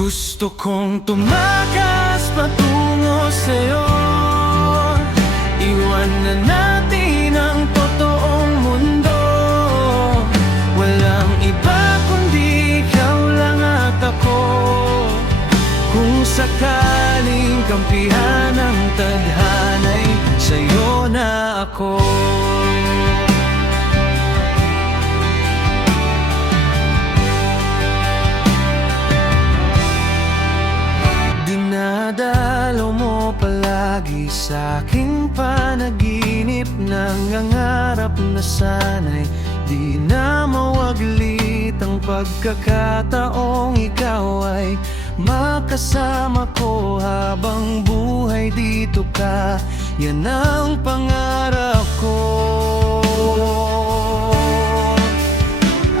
Gusto kong tumakas patungo sa'yo. Iwan na natin ang totoong mundo. Walang iba kundi ikaw lang at ako. Kung sakaling kampihan ang tadhana'y sa'yo na ako. Dinadalo mo palagi sa aking panaginip. Nangangarap na sana'y di na mawaglit ang pagkakataong ikaw ay makasama ko habang buhay dito ka. Yan ang pangarap ko.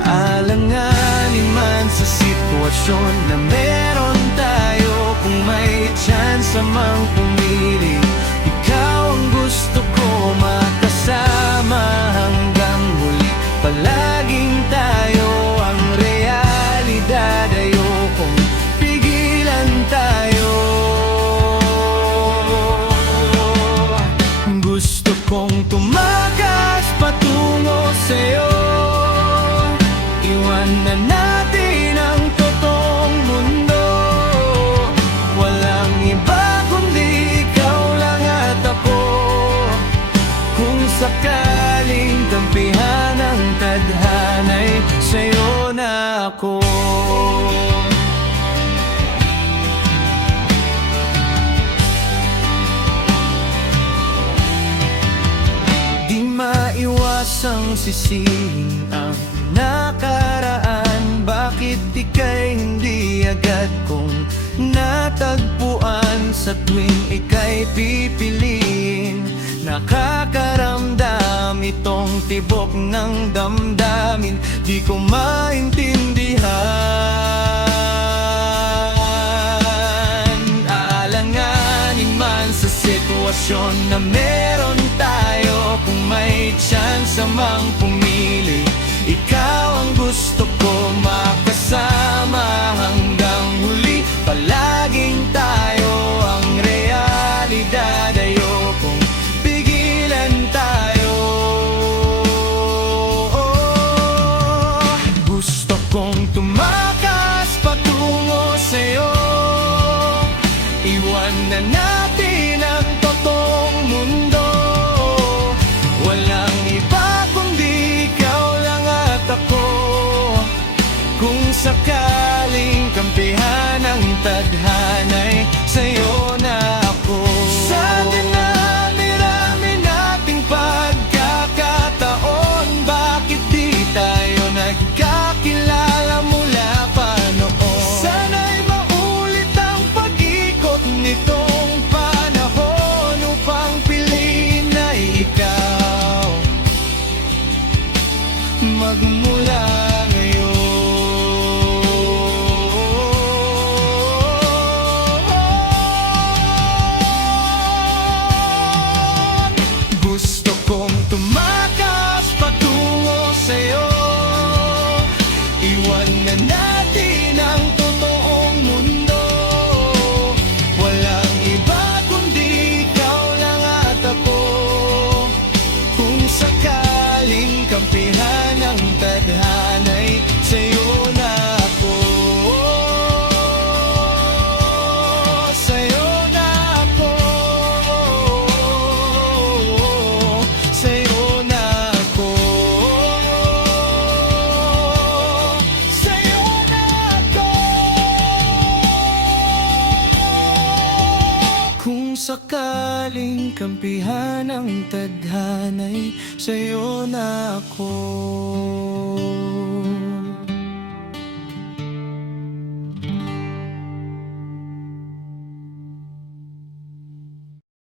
Alanganin man sa sitwasyon na meron tayo, kung may chance mang pumili, ikaw ang gusto ko makasama hanggang huli. Palaging tayo ang realidad, ayokong pigilan tayo. Gusto kong tumakas patungo sa'yo. Iwan na natin ang totoong mundo. Walang iba kundi ikaw lang at ako. Kung sakaling kampihan ang tadhana'y sa'yo na ako. Di maiwasang sisihin ang nakaraan. Bakit ika'y hindi agad kong natagpuan? Sa tuwing ika'y pipiliin, nakakaramdam itong tibok ng damdamin. Di ko maintindihan. Aalanganin man sa sitwasyon na meron tayo, kung may chance mang pumili, ikaw ang gusto ko makasama hanggang huli. Palaging tayo ang realidad, ayokong pigilan tayo. Gusto kong tumakas patungo sa'yo. Iwan na natin ang totoong mundo. Walang iba kundi ikaw lang at ako. Kung sakaling kampihan ang tadhana'y sa'yo na ako. Sa dinami-rami nating pagkakataon, bakit di tayo nagkakilala mula pa noon? Sana'y maulit ang pag-ikot nitong panahon upang piliin na ikaw magmula ngayon. Gusto kong tumakas patungo sa'yo. Iwan na natin ang totoong mundo. Walang iba kundi ikaw lang at ako. Kung sakaling kampihan ang tadhana'y sa'yo na ako. Sa'yo na ako. Sa'yo na ako. Sa'yo na ako. Kung sakaling kampihan ang tadhana'y sa'yo na ako.